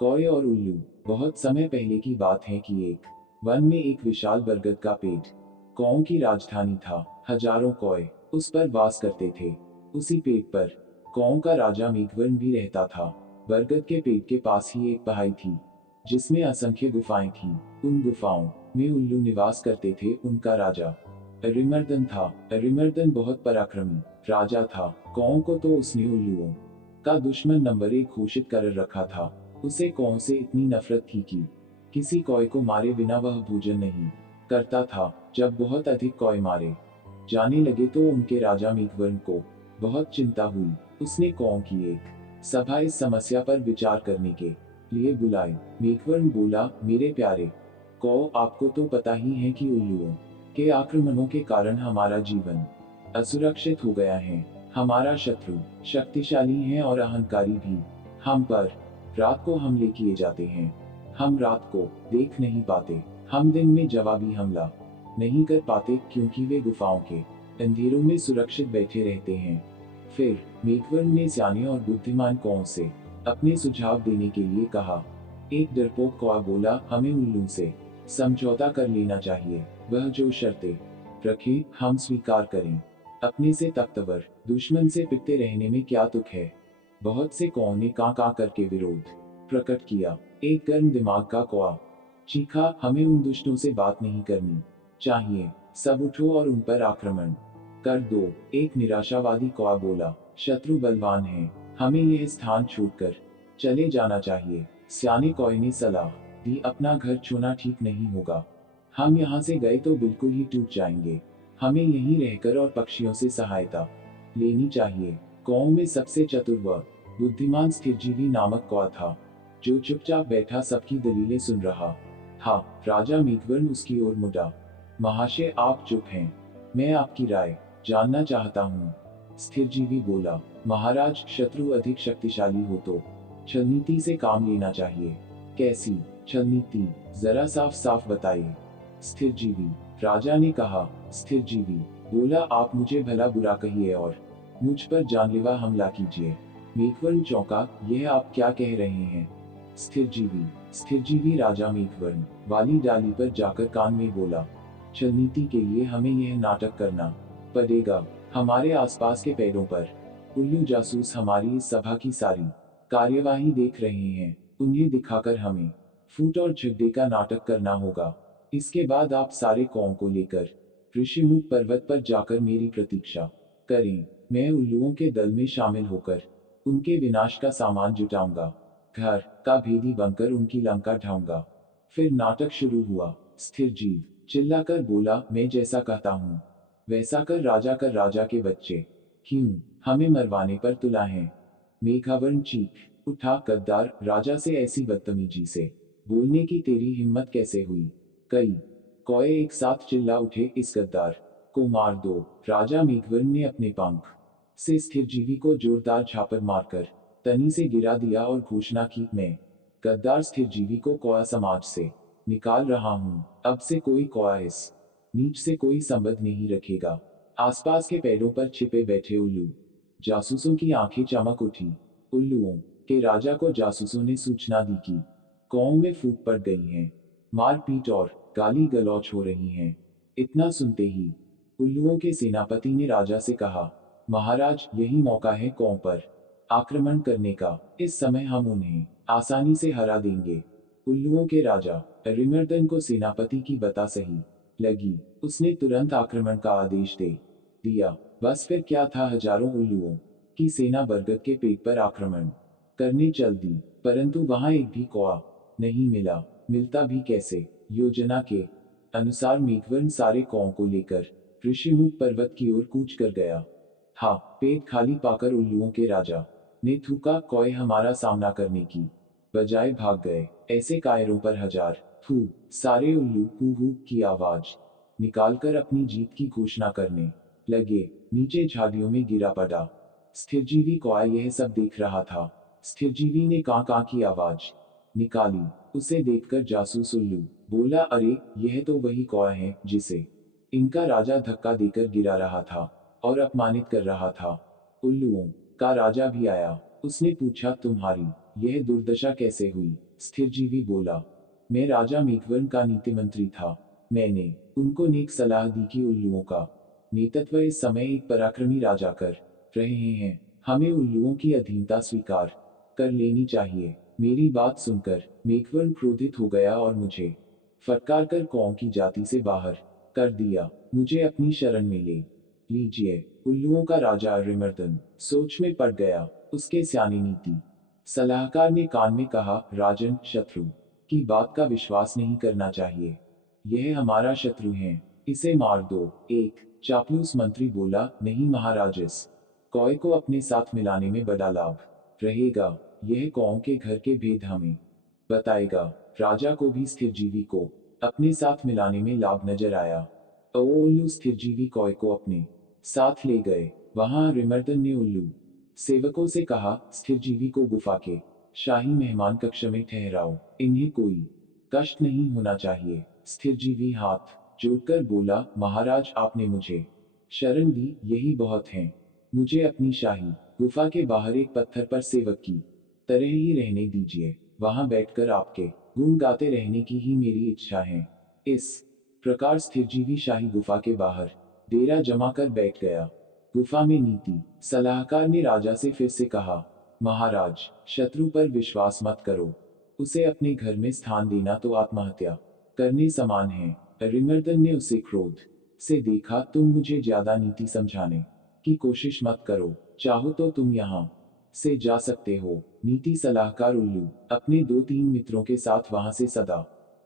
कौए और उल्लू। बहुत समय पहले की बात है कि एक वन में एक विशाल बरगद का पेड़ कौओं की राजधानी था। हजारों कौए उस पर वास करते थे। उसी पेड़ पर कौओं का राजा मेघवर्ण भी रहता था। बरगद के पेड़ के पास ही एक पहाड़ी थी जिसमें असंख्य गुफाएं थीं। उन गुफाओं में उल्लू निवास करते थे। उनका राजा अरिमर्दन था। अरिमर्दन बहुत पराक्रमी राजा था। कौओं को तो उसने उल्लुओं का दुश्मन नंबर 1 घोषित कर रखा था। उसे कौओं से इतनी नफरत थी कि किसी कौए को मारे बिना वह भोजन नहीं करता था। जब बहुत अधिक कौए मारे जाने लगे तो उनके राजा मेघवर्ण को बहुत चिंता हुई। उसने कौओं की एक सभा इस समस्या पर विचार करने के लिए बुलाई। मेघवर्ण बोला, मेरे प्यारे कौओं, आपको तो पता ही है कि उल्लुओं के आक्रमणों के कारण हमारा जीवन असुरक्षित हो गया है। हमारा शत्रु शक्तिशाली है और अहंकारी भी। हम पर रात को हमले किए जाते हैं। हम रात को देख नहीं पाते। हम दिन में जवाबी हमला नहीं कर पाते क्योंकि वे गुफाओं के अंधेरों में सुरक्षित बैठे रहते हैं। फिर मेघवर्ण ने सियाने और बुद्धिमान कौओं से अपने सुझाव देने के लिए कहा। एक डरपोक कौआ बोला, हमें उल्लू से समझौता कर लेना चाहिए। वह जो शर्तें रखे हम स्वीकार करें। अपने से ताकतवर दुश्मन से पिटते रहने में क्या तुक है। बहुत से कौओं ने कां कां करके विरोध प्रकट किया। एक गर्म दिमाग का कौआ चीखा, हमें उन दुष्टों से बात नहीं करनी चाहिए। सब उठो और उन पर आक्रमण कर दो। एक निराशावादी कौआ बोला, शत्रु बलवान है, हमें यह स्थान छोड़कर चले जाना चाहिए। सियाने कौए ने सलाह दी, अपना घर छोड़ना ठीक नहीं होगा। हम यहाँ से गए तो बिल्कुल ही टूट जाएंगे। हमें यहीं रहकर और पक्षियों से सहायता लेनी चाहिए। कौओं में सबसे चतुर व बुद्धिमान स्थिरजीवी नामक कौआ था जो चुपचाप बैठा सबकी दलीलें सुन रहा था। राजा मेघवर्ण उसकी ओर मुड़ा। महाशय, आप चुप हैं, मैं आपकी राय जानना चाहता हूँ। स्थिरजीवी बोला, महाराज, शत्रु अधिक शक्तिशाली हो तो छलनीति से काम लेना चाहिए। कैसी छलनीति, जरा साफ साफ बताइए। स्थिरजीवी राजा ने कहा। स्थिरजीवी बोला, आप मुझे भला बुरा कहिए और मुझ पर जानलेवा हमला कीजिए। मेघवर्ण चौंका, यह आप क्या कह रहे हैं? स्थिरजीवी राजा मेघवर्ण वाली डाली पर जाकर कान में बोला, छलनीति के लिए हमें यह नाटक करना पड़ेगा। हमारे आसपास के पेड़ों पर उल्लू जासूस हमारी इस सभा की सारी कार्यवाही देख रहे हैं। उन्हें दिखाकर हमें फूट और झगड़े का नाटक करना होगा। इसके बाद आप सारे कौओं को लेकर ऋषिमुख पर्वत पर जाकर मेरी प्रतीक्षा करें। मैं उल्लुओं के दल में शामिल होकर उनके विनाश का सामान जुटाऊंगा। घर का भेदी बनकर उनकी लंका ढाऊंगा। फिर नाटक शुरू हुआ। स्थिर जीव चिल्लाकर बोला, मैं जैसा कहता हूँ वैसा कर राजा के बच्चे क्यों हमें मरवाने पर तुला है? मेघावर्ण चीख उठा, गद्दार, राजा से ऐसी बदतमीजी से बोलने की तेरी हिम्मत कैसे हुई? कई कौए एक साथ चिल्ला उठे, इस गद्दार को मार दो। राजा मेघवर्ण ने अपने पंख से स्थिरजीवी को जोरदार झापड़ मारकर तनी से गिरा दिया और घोषणा की, मैं गद्दार स्थिरजीवी को कौआ समाज से निकाल रहा हूँ। अब से कोई कौआ इस नीच से कोई संबंध नहीं रखेगा। आसपास के पेड़ों पर छिपे बैठे उल्लू जासूसों की आंखें चमक उठी। उल्लुओं के राजा को जासूसों ने सूचना दी कि कौओं में फूट पड़ गई है, मारपीट और गाली गलौज हो रही हैं। इतना सुनते ही उल्लुओं के सेनापति ने राजा से कहा, महाराज, यही मौका है कौओं पर आक्रमण करने का। इस समय हम उन्हें आसानी से हरा देंगे। उल्लुओं के राजा अरिमर्दन को सेनापति की बता सही लगी। उसने तुरंत आक्रमण का आदेश दे दिया। बस फिर क्या था, हजारों उल्लुओं की सेना बरगद के पेड़ पर आक्रमण करने चल दी। परंतु वहां एक भी कौआ नहीं मिला। मिलता भी कैसे? योजना के अनुसार मेघवर्ण सारे कौओं को लेकर ऋषिमुख पर्वत की ओर कूच कर गया था। पेट खाली पाकर उल्लुओं के राजा ने थूका, कौए हमारा सामना करने की बजाय भाग गए। ऐसे कायरों पर हजार थू। सारे उल्लू हू हू की आवाज निकालकर अपनी जीत की घोषणा करने लगे। नीचे झाड़ियों में गिरा पड़ा। स्थिरजीवी कौआ यह सब देख रहा था। स्थिरजीवी ने कां कां की आवाज निकाली। उसे देखकर जासूस उल्लू बोला, अरे, यह तो वही कौआ है जिसे इनका राजा धक्का देकर गिरा रहा था और अपमानित कर रहा था। उल्लुओं का राजा भी आया। उसने पूछा, तुम्हारी यह दुर्दशा कैसे हुई? स्थिरजीवी बोला। मैं राजा मेघवर्ण का नीति मंत्री था। मैंने उनको नेक सलाह दी कि उल्लुओं का नेतृत्व इस समय एक पराक्रमी राजा कर रहे हैं। हमें उल्लुओं की अधीनता स्वीकार कर लेनी चाहिए। मेरी बात सुनकर मेघवर्ण क्रोधित हो गया और मुझे फटकार कर कौओं की जाति से बाहर कर दिया। मुझे अपनी शरण में ले लीजिए। उल्लुओं का राजा अरिमर्दन सोच में पड़ गया। उसके स्याने नीति सलाहकार ने कान में कहा, राजन, शत्रु की बात का विश्वास नहीं करना चाहिए। यह हमारा शत्रु है, इसे मार दो। एक चापलूस मंत्री बोला, नहीं महाराज, इस कौए को अपने साथ मिलाने में बड़ा लाभ रहेगा। यह कौओं के घर के भेद हमें बताएगा। राजा को भी स्थिरजीवी को अपने साथ मिलाने में लाभ नजर आया। उल्लू स्थिरजीवी कौए को अपने साथ ले गए। वहां अरिमर्दन ने उल्लू सेवकों से कहा, स्थिरजीवी को गुफा के शाही मेहमान कक्ष में ठहराओ। इन्हें कोई कष्ट नहीं होना चाहिए। स्थिरजीवी हाथ जोड़कर बोला, महाराज, आपने मुझे शरण दी, यही बहुत है। मुझे अपनी शाही गुफा के बाहर एक पत्थर पर सेवक की तरह ही रहने दीजिए। वहां बैठकर आपके गुण गाते रहने की ही मेरी इच्छा है। इस प्रकार स्थिरजीवी शाही गुफा के बाहर डेरा जमा कर बैठ गया। गुफा में नीति सलाहकार ने राजा से फिर से कहा, महाराज, शत्रु पर विश्वास मत करो। उसे अपने घर में स्थान देना तो आत्महत्या करने समान है। अरिमर्दन ने उसे क्रोध से देखा, तुम मुझे ज्यादा नीति समझाने की कोशिश मत करो। चाहो तो तुम यहाँ से जा सकते हो। नीति सलाहकार उल्लू अपने 2-3 मित्रों के साथ वहां से सदा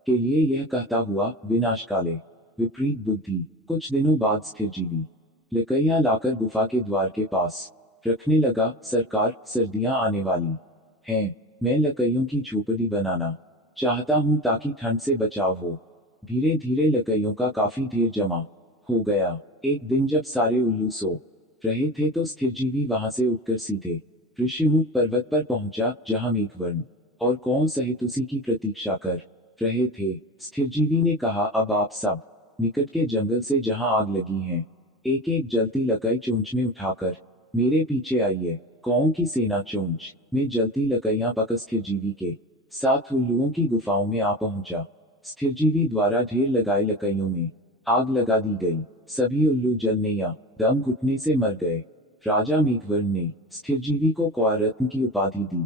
के लिए यह कहता हुआ विनाशकाले विपरीत बुद्धि। कुछ दिनों बाद स्थिरजीवी लकड़ियां लाकर गुफा के द्वार के पास रखने लगा। सरकार, सर्दियां आने वाली हैं। मैं लकड़ियों की झोपड़ी बनाना चाहता हूं ताकि ठंड से बचाव हो। धीरे धीरे लकड़ियों का काफी ढेर जमा हो गया। एक दिन जब सारे उल्लू सो रहे थे तो स्थिरजीवी वहां से उठकर सीधे ऋषिमुख पर्वत पर पहुंचा, जहां मेघवर्ण और कौओं सहित उसी की प्रतीक्षा कर रहे थे। स्थिरजीवी ने कहा, अब आप सब निकट के जंगल से जहां आग लगी है, एक एक जलती लकड़ी चोंच में उठाकर मेरे पीछे आइए। कौओं की सेना चोंच में जलती लकड़ियां पकड़ स्थिरजीवी के साथ उल्लुओं की गुफाओं में आ पहुंचा। स्थिरजीवी द्वारा ढेर लगाए लकड़ियों में आग लगा दी गई। सभी उल्लू जलने या दम घुटने से मर गए। राजा मेघवर्ण ने स्थिरजीवी को कौआ रत्न की उपाधि दी।